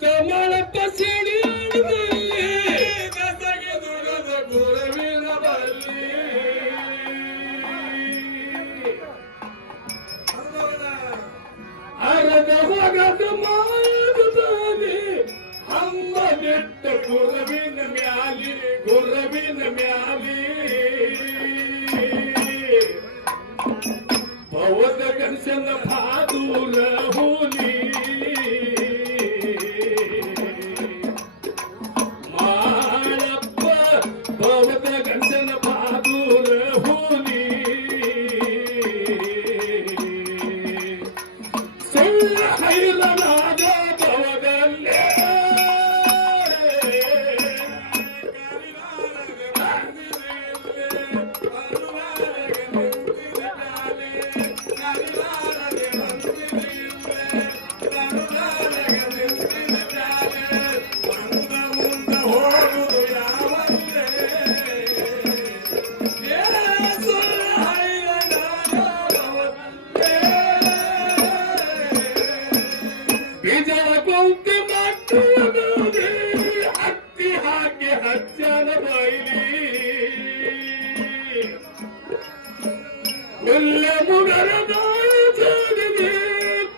ಕಮಲ ಪಸಿಡಿಯಲ್ಲಿ ಕಸಗೆ ದುಡದ ಗುರುವಿನ ಬಲ್ಲಿ ಅರದ ಹೋಗದ ಮಾಗುತ್ತಾನೆ ಹಮ್ಮ ನೆಟ್ಟ ಗುರುವಿನ ಮ್ಯಾಲಿ ಗುರುವಿನ ಮ್ಯಾಲಿ ಭವದ ಕನಸನ ಬಾದೂರ ಹುಲಿ ಮಾಳಪ್ಪ ಭವದ ಕನಸನ ಬಾದೂರ ಹುಲಿ ಸುಳ್ಳ ಹೈರನಾದ ಭವದಲ್ಲೇ ಬೀಜದ ಕೊಂತಿ ಮಕ್ಕಳಿಗೆ ಹತ್ತಿ ಹಾಕಿ ಹಚ್ಚನ ಬೈಲಿ ಒಳ್ಳೆ ಮುಗರದ ಜಗಲಿ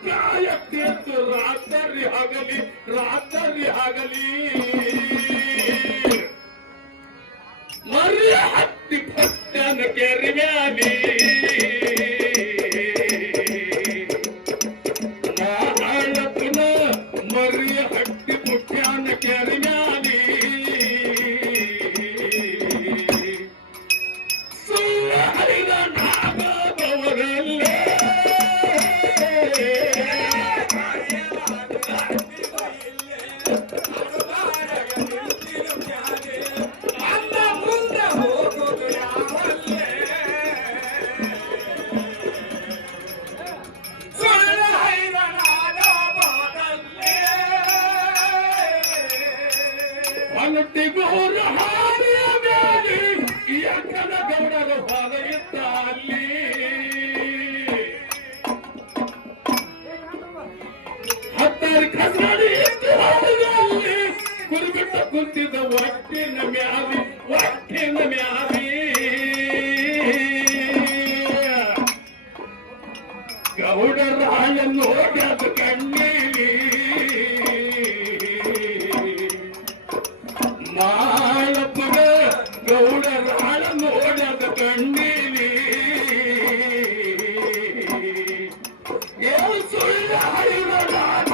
ಕಾಯಕ್ಕೆ ರಾತ್ರಿ ಆಗಲಿ ಮರ್ಯ ಹತ್ತಿ ಭಕ್ತನ ಕೆರೆ ಮ್ಯಾಲಿ ಮರ್ಯ ಹಟ್ಟಿ ಪುಟ್ಯಾನ ಕೆರೆ ಮ್ಯಾಲಿ ಸುಳ್ಳ ಹರಿದ ನಾಗದವರಲ್ಲೇ ಹೊನ್ನಟ್ಟಿಗೋರ ಹಾರಿಯ ಮೇಲೆ ಯಕ್ಕನ ಗೌಡರ ಭಾಗ ಇತ್ತ ಅಲ್ಲಿ ಹತ್ತಾರು ಕಸಾಡಿ ಇತ್ತು ಹೊಲದಲ್ಲಿ ಕುರುಬಿಟ್ಟ ಕುಂತಿದ್ದ ಒಟ್ಟಿನ ಮ್ಯಾಲಿ ಗೌಡರಾಯ ನೋಡದ ಕಣ್ಣೀಲಿ ಮಾಳಪ್ಪಗ ಗೌಡರಾಳ ನೋಡದ ಕಣ್ಣೀಲಿ ಸುಳ್ಳ ಹರಿವರಾದ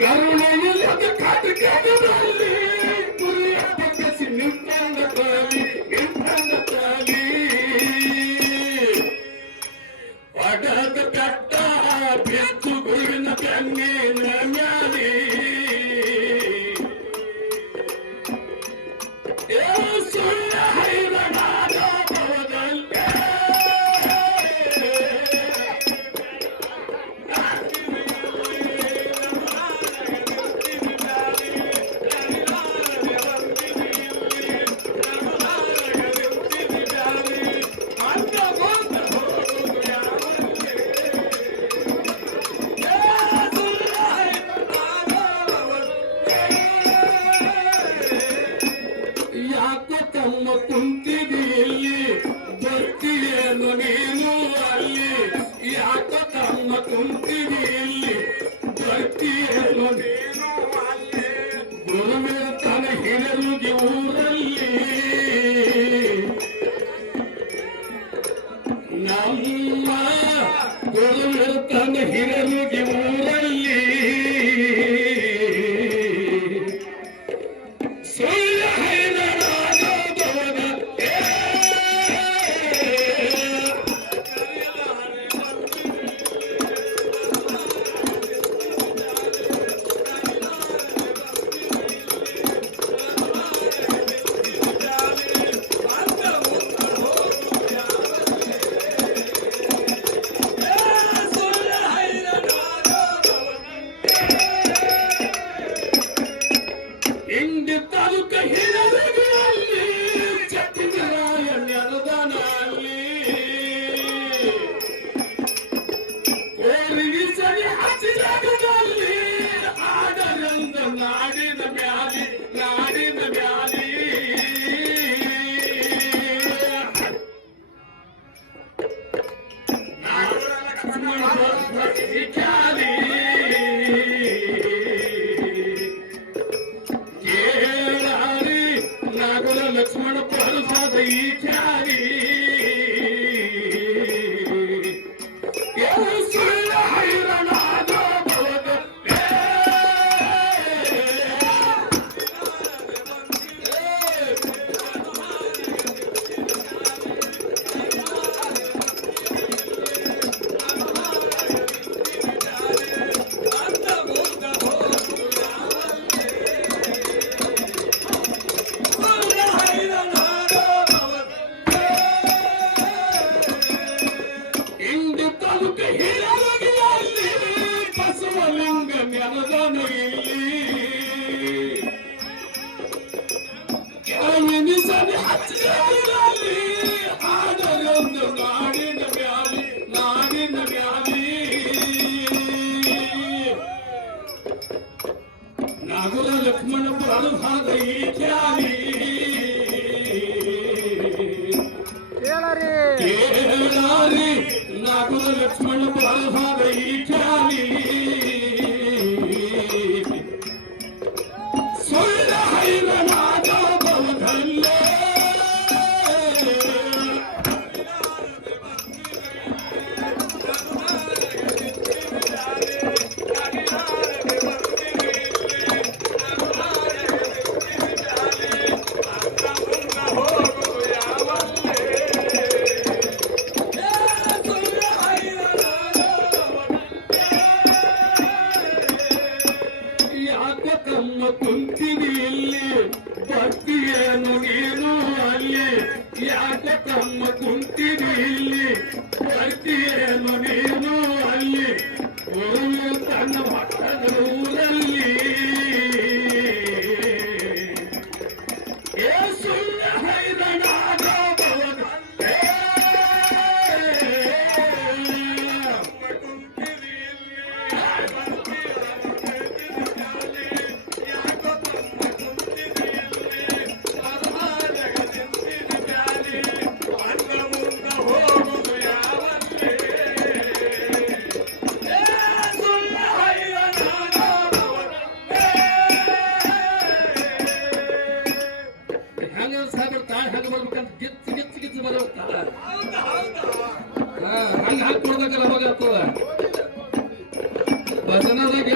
ಕರುಣೆಯಿಲ್ಲದ ಕಾಟಕದಲ್ಲಿ ಕುರಿಯ ಪಕ್ಕಸಿ ನಿಂತಂದ ತಾಲಿ ಒಡದ ಕಟ್ಟ ಬೆಚ್ಚು ಗುರಿನ ಬೆನ್ನಿನ ಮ್ಯಾಲಿ ಕುಂತಿದಿ ಇಲ್ಲಿ ಬರ್ತೀಯೇನು ನೀನು ಅಲ್ಲಿ ಗುರುವಿರ್ತಾನ ಹಿರಿಯರಿಗೆ ಊರಲ್ಲಿ ನಮ್ಮ ಗುರುವಿರ್ತಾನ ಹಿರಿಯರಿಗೆ ಊರಲ್ಲಿ ಸುಳ್ಳು ಹೈರಾಣಾದವನ ಇಂಡಿ ತಾಲೂಕ ಹಿರಿಯರಲ್ಲಿ ಚಟ್ಟಿರಾಯ ನೆಲದನ ಅಲ್ಲಿ ಕೋರಿಗೆ ಸರಿ ಹಚ್ಚಿದಾಗದಲ್ಲಿ ಆಡರಂದ ನಾಡಿನ ಮ್ಯಾಲಿ ನಾಡಿನ ಮ್ಯಾಲಿ ಖ್ಯಾಲಿ ಕೇಳಾರಿ ನಾಗರ ಲಕ್ಷ್ಮಣ ಪ್ರಸಾದ ಈ ಖ್ಯಾಲಿ ಸುಳ್ಳ ಹೈರಣಾದ ಭವದ ಇಂದು ತಾಲೂಕ ಹಿರಿಯರಲ್ಲಿ ಬಸವಲಿಂಗ ನೆಲದನು ಇಲ್ಲಿ ಸರಿ ಹಚ್ಚಿದಲ್ಲಿ ಆಡರೊಂದು ನಾಡಿನ ಮ್ಯಾಲಿ ನಾಡಿನ ಮ್ಯಾಲಿ ನಾಗರ ಲಕ್ಷ್ಮಣ ಪ್ರಸಾದ ಈ ಖ್ಯಾಲಿ ಕೇಳಾರಿ ನಾಗರ ಲಕ್ಷ್ಮಣ ಪ್ರಸಾದ ಈ ಖ್ಯಾಲಿ ಸುಳ್ಳ ಹೈರಣಾದ ಭವದಲ್ಲೇ ಯಾಕ ತಮ್ಮ ಕುಂತಿದಿ ಇಲ್ಲಿ ಬರ್ತೀಯೇನು ನೀನು ಅಲ್ಲಿ ಯಾಕ ತಮ್ಮ ಕುಂತಿದಿ ಇಲ್ಲಿ ಬರ್ತೀಯೇನು ನೀನು ಅಲ್ಲಿ ಗುರು ತನ್ನ ಭಕ್ತದ ಊರಲ್ಲಿ ಏ ಸುಳ್ಳ ಹೈರಣಾದ ಭವನ ಹಂಗ ಸಾಹೇಬ್ರ ತಾಯಿ ಹಂಗ ಬರ್ಬೇಕಂತ ಗಿಚ್ಚ ಗಿಚ್ಚ ಗಿಚ್ಚ ಬರ್ಬೇಕಲ್ಲ ಹಂಗ ಹಾಕಿ ಕೊಡ್ಬೇಕಲ್ಲ ಅವಾಗ ಆಗ್ತದ ಭಜನದಾಗ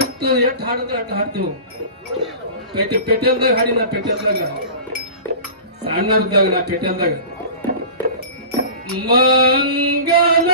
ಎಷ್ಟು ಹಾಡಿದ್ರೆ ಅಟ್ಟು ಹಾಡ್ತೀವಿ ಪೆಟೆಲ್ದಾಗ ಹಾಡಿ ನಾ ಪೆಟೆಲ್ದಾಗ ಸಣ್ಣದಾಗ ನಾ ಪೆಟೆಲ್ದಾಗ ಮಂಗಲ